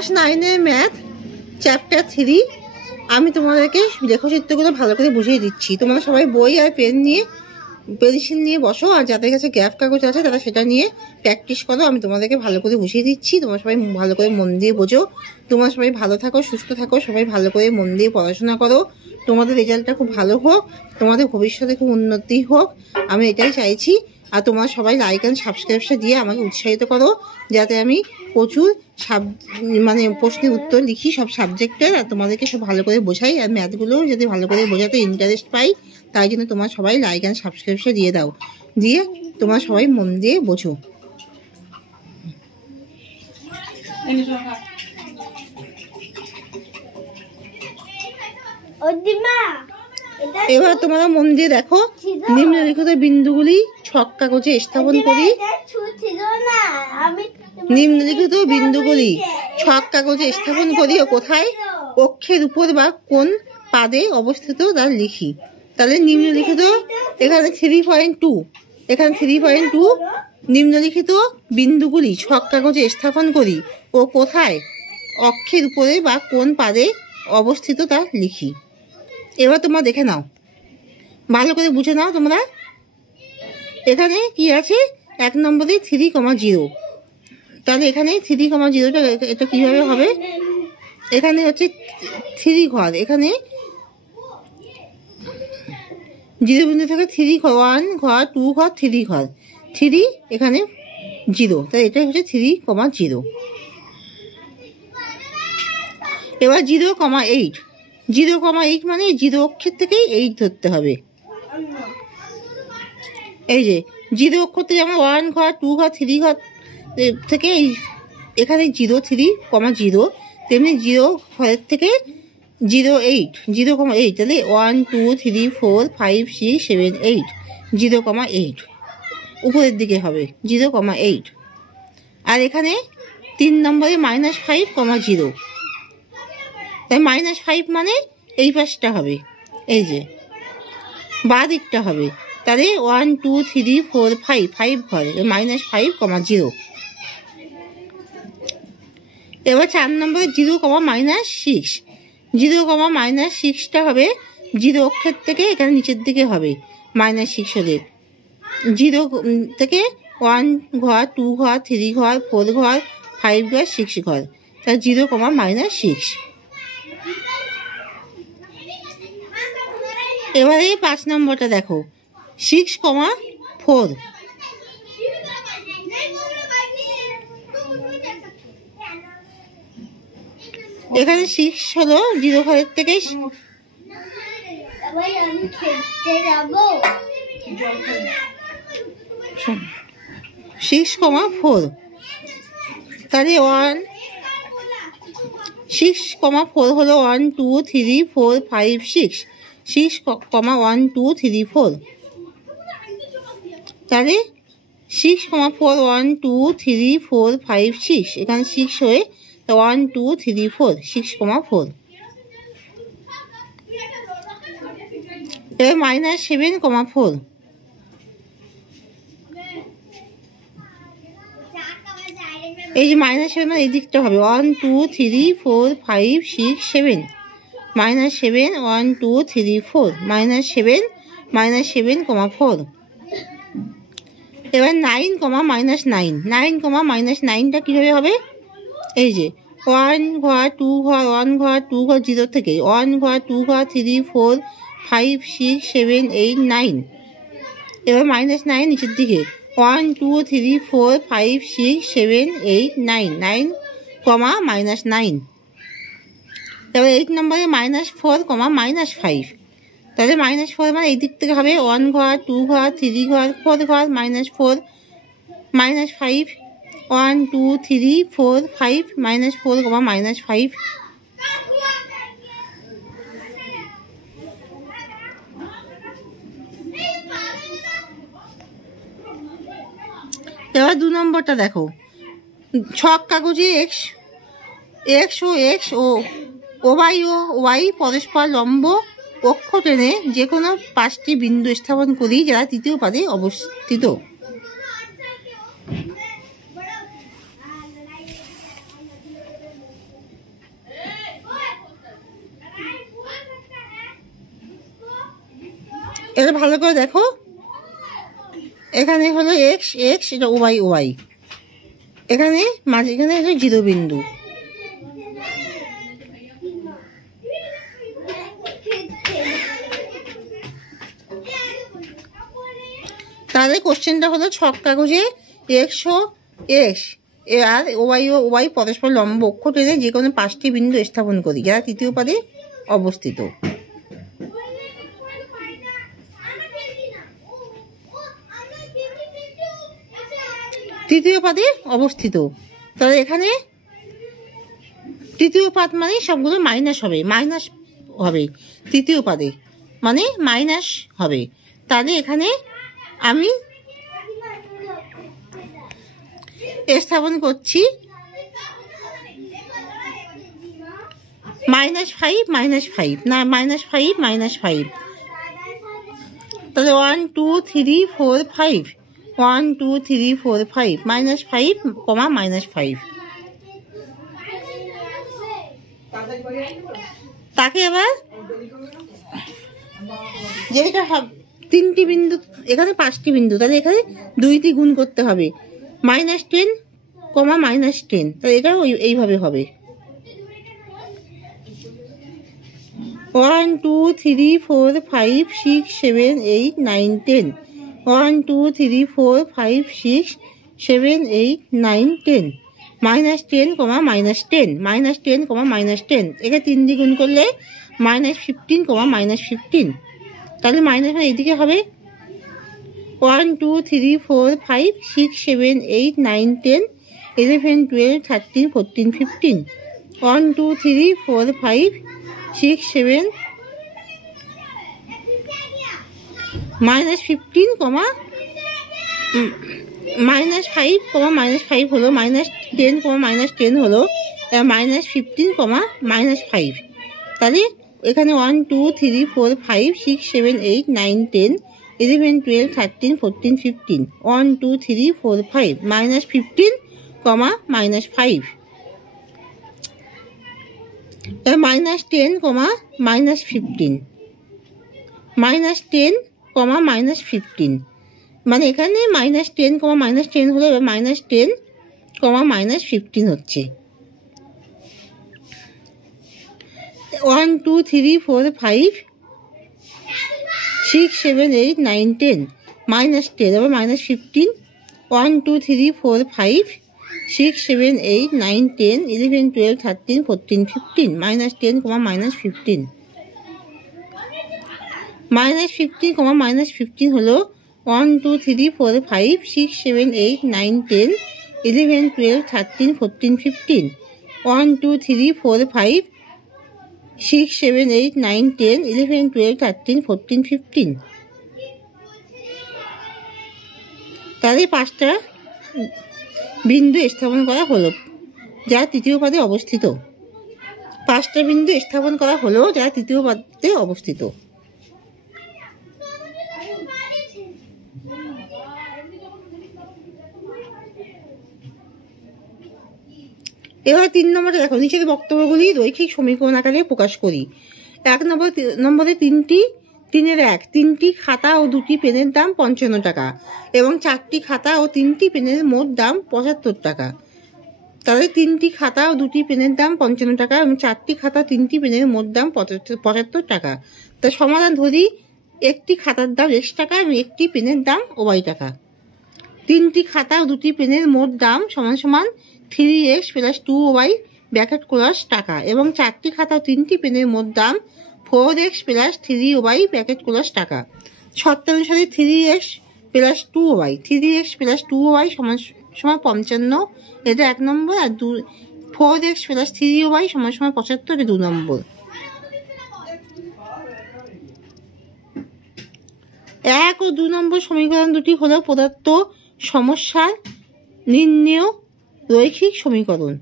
Class 9 math chapter 3 আমি তোমাদেরকে লেখচিত্রগুলো ভালো করে বুঝিয়ে দিচ্ছি। তোমরা সবাই বই আর পেন্সিল নিয়ে বসো, আর যাদের কাছে গ্রাফ কাগজ আছে তারা সেটা নিয়ে প্র্যাকটিস করো। আমি তোমাদেরকে ভালো করে বুঝিয়ে দিচ্ছি, তোমরা সবাই ভালো করে মন দিয়ে বোঝো। তোমরা সবাই ভালো থাকো, সুস্থ থাকো, সবাই ভালো করে মন দিয়ে পড়াশোনা করো। তোমাদের রেজাল্টটা খুব ভালো হোক, তোমাদের ভবিষ্যতে খুব উন্নতি হোক, আমি এটাই চাইছি। আর তোমরা সবাই লাইক অ্যান্ড সাবস্ক্রাইবটা দিয়ে আমাকে উৎসাহিত করো, যাতে আমি প্রচুর প্রশ্নের উত্তর লিখি সব সাবজেক্টের, আর তোমাদেরকে সব ভালো করে বোঝাই। আর ম্যাথগুলো যদি ভালো করে বোঝাতে ইন্টারেস্ট পাই, তাই জন্য তোমরা সবাই লাইক অ্যান্ড সাবস্ক্রাইবটা দিয়ে দাও, দিয়ে তোমরা সবাই মন দিয়ে বোঝো। এবার তোমরা মন দিয়ে দেখো, নিম্নলিখিত বিন্দুগুলি ছক কাগজে স্থাপন করি। নিম্নলিখিত বিন্দুগুলি ছক কাগজে স্থাপন করি ও কোথায় অক্ষের উপর বা কোন পাদে অবস্থিত তা লিখি। তাহলে নিম্নলিখিত এখানে 3.2, এখানে 3.2 নিম্নলিখিত বিন্দুগুলি ছক কাগজে স্থাপন করি ও কোথায় অক্ষের উপরে বা কোন পাদে অবস্থিত তা লিখি। এবার তোমরা দেখে নাও, ভালো করে বুঝে নাও তোমরা। এখানে কি আছে, 1 নম্বরে 3,0। তাহলে এখানে 3,0টা এটা কিভাবে হবে? এখানে হচ্ছে 3 ঘর, এখানে 0 বিন্দু থেকে 3 ঘর, 1 ঘর, 2 ঘর, 3 ঘর, 3 এখানে 0, তাই এটা হচ্ছে 3,0। এবার 0,8, 0,8 মানে 0 অক্ষর থেকেই 8 ধরতে হবে। এই যে 0 অক্ষর থেকে আমরা 1 ঘর, 2 ঘর, 3 ঘর থেকে এখানে 0, 3,0, তেমনি 0 ঘরের থেকে 0,8, 0,8, তাহলে 1, 2, 3, 4, 5, 6, 7, 8, 0,8 উপরের দিকে হবে 0,8। আর এখানে 3 নম্বরে -5,0, তাই -5 মানে এই পাশটা হবে, এই যে বা দিকটা হবে। তাহলে 1, 2, 3, 4, 5 ঘর, -5,0। এবার 4 নম্বরে 0,-6, 0,-6টা হবে 0 অক্ষর থেকে এখানে নিচের দিকে হবে -6 হলে। 0 থেকে 1 ঘর, 2 ঘর, 3 ঘর, 4 ঘর, 5 ঘর, 6 ঘর, তাহলে 0,-6। এবারে 5 নম্বরটা দেখো, 6,4। এখানে 6 হলো 0 ঘরের থেকে 6,4, তাহলে 6,4 হলো 1, 2, 3, 4, 5, 6, 6,1, 2, 3, 4, তাহলে 6,4, 1, 2, 3, 4, 5, 6, এখানে 6 হয়ে 1, 2, 3, 4, 6,4। এবার -7,4, এই যে -7 এই দিকটা হবে 1, 2, 3, 4, 5, 6, 7, -7, 1, 2, 3, 4, -7, -7,4। এবার 9,-9, 9,-9টা কিভাবে হবে? এই যে 1 ঘর, 2 ঘর, 1 ঘর, 2 ঘর, 0 থেকে 1 ঘর, 2 ঘর, 3, 4, 5, 6, 7, 8, 9। এবার -9 নিচের দিকে 1, 2, 3, 4, 5, 6, 7, 8, 9, 9, -9। এবার 8 নম্বরে -4, -5, তাহলে -4 মানে এই দিক থেকে হবে 1 ঘর, 2 ঘর, 3 ঘর, 4 ঘর, -4, -5, 1, 2, 3, 4, 5, -4, -5। এবার 2 নম্বরটা দেখো, ছক কাগজে x ও y ও y পরস্পর লম্ব অক্ষ টেনে যে কোনো 5টি বিন্দু স্থাপন করি যারা তৃতীয় পাদে অবস্থিত। এটা ভালো করে দেখো, এখানে হলো এক্স এক্স, এটা ওয়াই ওয়াই, এখানে মাঝখানে হলো জিরো বিন্দু। তাহলে কোশ্চেনটা হলো ছক কাগজে এক্স ও এক্স আর ওয়াই ও ওয়াই পরস্পর লম্ব অক্ষ টেনে যে কোনো 5টি বিন্দু স্থাপন করি যারা তৃতীয় পাদে অবস্থিত। তৃতীয় পাদে অবস্থিত, তাহলে এখানে তৃতীয় পাদ মানে সবগুলো মাইনাস হবে, মাইনাস হবে তৃতীয় পাদে মানে মাইনাস হবে। তাহলে এখানে আমি স্থাপন করছি -5 -5 না -5 -5, তাহলে 1 2 3 4 5 1 2 3 4 5 -5, -5। তাকে এবার যেটা 3টি বিন্দু, এখানে 5টি বিন্দু, তাহলে এখানে 2টি গুণ করতে হবে, -10, -10, তাহলে এটাও এইভাবে হবে 1 2 3 4 5 6 7 8 9 10 1 2 3 4 5 6 7 8 9 10 -10, -10, -10, একে 3 দিয়ে গুণ করলে -15, -15, তাহলে মাইনাস এইদিকে হবে 1 2 3 4 5 6 7 8 9 10 11 12 13 14 15 1 2 3 4 5 6 7 -15, -5, হলো -10, -10 হলো -15, -5, তাহলে এখানে 1 2 3 4 5 6 7 8 9 10 11 12 13 14 15 1 2 3 4 5 -15, -5, -10, -15, -10, -15, মানে এখানে -10, -10 হলো, এবার -10, -15 হচ্ছে 1 2 3 4 5 6 7 8 9 10 -10, এবার -15 1 2 3 4 5 6 7 8 9 10 11 12 13 14 15 -10, -15, -15, হলো 1 2 3 4 5 6 7 8 9 10 11 12 13 14 15 1 2 3 4 5 6 7 8 9 10 11 12 13 14 15, তাহলে 5টা বিন্দু স্থাপন করা হলো যা তৃতীয় পাদে অবস্থিত। 5টা বিন্দু স্থাপন করা হলো যা তৃতীয় পাদে অবস্থিত। এবার 3 নম্বরে দেখো, নিচের বক্তব্যগুলি রৈখিক সমীকরণ আকারে প্রকাশ করি। 1 নম্বরে 3টি খাতা ও 2টি পেনের দাম 55 টাকা এবং 4টি খাতা ও 3টি পেনের মোট দাম 75 টাকা। তাহলে 3টি খাতা ও 2টি পেনের দাম 55 টাকা এবং 4টি খাতা 3টি পেনের মোট দাম 75 টাকা। তার সমাধান ধরি একটি খাতার দাম x টাকা এবং একটি পেনের দাম y টাকা। 3টি খাতা ও 2টি পেনের মোট দাম সমান 3x + 2y ব্র্যাকেট ক্লোজ টাকা এবং 4টি খাতা ও 3টি পেনের মোট দাম 4x + 3y ব্র্যাকেট ক্লোজ টাকা। শর্তানুসারে 3x + 2y 55, এটা 1 নম্বর, আর 4x + 3y = 75, এটা 2 নম্বর। 1 ও 2 নম্বর সমীকরণ দুটি হলো প্রদত্ত সমস্যার নির্ণেয় রৈখিক সমীকরণ।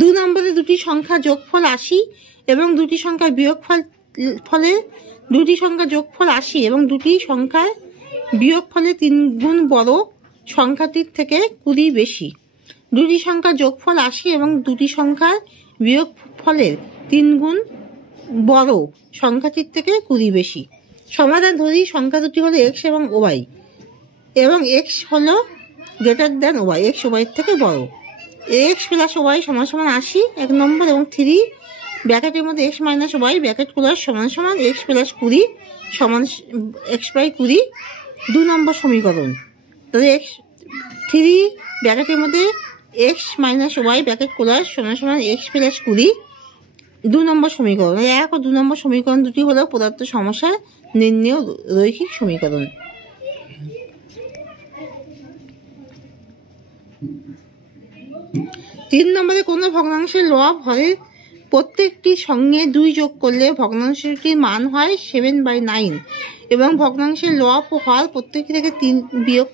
দু নম্বরে দুটি সংখ্যা যোগফল 80 এবং দুটি সংখ্যার দুটি সংখ্যা যোগফল 80 এবং দুটি সংখ্যার বিয়োগফলে 3 গুণ বড় সংখ্যাটির থেকে 20 বেশি। দুটি সংখ্যার যোগফল 80 এবং দুটি সংখ্যার বিয়োগফলের 3 গুণ বড় সংখ্যাটির থেকে 20 বেশি। সমাধান ধরি সংখ্যা দুটি হলো এক্স এবং ওয়াই এবং এক্স হলো গ্রেটার দ্যান ওয়াই, এক্স ওয়াইয়ের থেকে বড়। এক্স প্লাস ওয়াই সমান সমান 80 1 নম্বর, এবং 3 ব্র্যাকেটের মধ্যে এক্স মাইনাস ওয়াই ব্র্যাকেট খোলা সমান সমান এক্স প্লাস 20 সমান এক্স বাই 20 2 নম্বর সমীকরণ। তাহলে এক্স 3 ব্র্যাকেটের মধ্যে এক্স মাইনাস ওয়াই ব্র্যাকেট খোলা সমান সমান এক্স প্লাস 20 2 নম্বর সমীকরণ। 1 ও 2 নম্বর সমীকরণ দুটি হলো পদার্থ সমস্যার নির্ণেয় রৈখিক সমীকরণ। 3 নম্বরে কোনো ভগ্নাংশের লব হরের প্রত্যেকটি সঙ্গে 2 যোগ করলে ভগ্নাংশটির মান হয় 7/9 এবং ভগ্নাংশের লব ও হর প্রত্যেকটি থেকে 3 বিয়োগ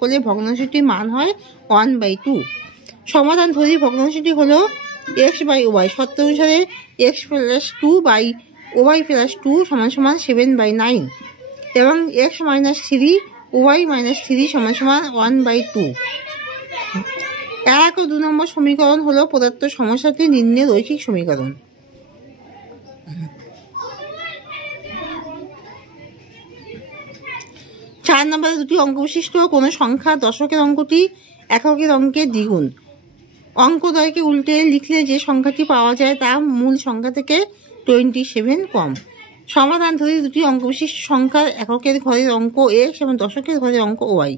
করলে ভগ্নাংশটির মান হয় 1/2। সমাধান ধরি ভগ্নাংশটি হলো এক্স বাই ওয়াই, শর্ত অনুসারে x plus 2 by y plus 2 সমান সমান 7/9 এবং এক্স মাইনাস 3 ওয়াই মাইনাস 3 সমান সমান 1/2। 1 ও 2 নম্বর সমীকরণ হলো পদার্থ সমস্যাটি নির্ণেয় রৈখিক সমীকরণ। 4 নম্বরে দুটি অঙ্ক বিশিষ্ট কোনো সংখ্যা দশকের অঙ্কটি এককের অঙ্কের দ্বিগুণ। অঙ্কদ্বয়কে উল্টে লিখলে যে সংখ্যাটি পাওয়া যায় তা মূল সংখ্যা থেকে 27 কম। সমাধান ধরি দুটি অঙ্ক বিশিষ্ট সংখ্যার এককের ঘরের অঙ্ক এক্স এবং দশকের ঘরের অঙ্ক ওয়াই।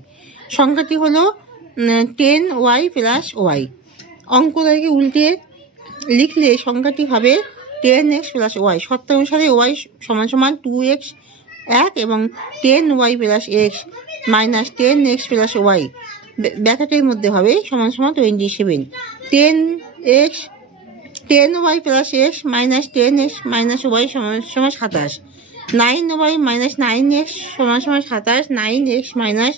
সংখ্যাটি হলো 10y প্লাস ওয়াই। অঙ্কদ্বয়কে উল্টে লিখলে সংখ্যাটি হবে 10x প্লাস ওয়াই। শর্ত অনুসারে ওয়াই সমান সমান 2x 1 এবং 10y plus x minus 10x plus y ব্র্যাকেটের মধ্যে হবে সমান সমান 27। 10y plus x minus 10x minus y সমান সমান 27। 9y মাইনাস 9x সমান সমান 27। 9x মাইনাস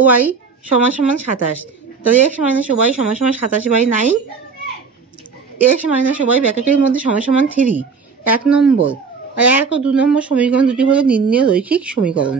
ওয়াই সমান সমান 27। তাহলে এক্স মাইনাস ওয়াই সমান সমান 27/9। এক্স মাইনাস ওয়াই ব্র্যাকেটের মধ্যে সমান সমান 3 1 নম্বর। আর 1 ও 2 নম্বর সমীকরণ দুটি হলো নির্ণেয় রৈখিক সমীকরণ।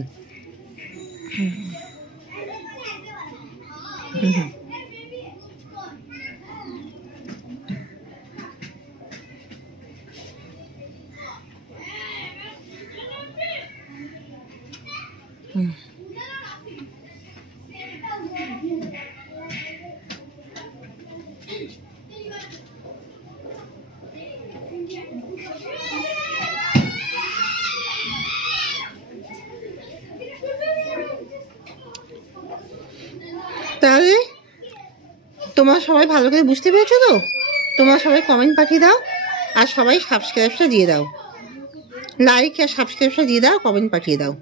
তাহলে তোমরা সবাই ভালো করে বুঝতে পেরেছো তো? তোমরা সবাই কমেন্ট পাঠিয়ে দাও আর সবাই সাবস্ক্রাইবটা দিয়ে দাও, লাইক আর সাবস্ক্রাইবটা দিয়ে দাও, কমেন্ট পাঠিয়ে দাও।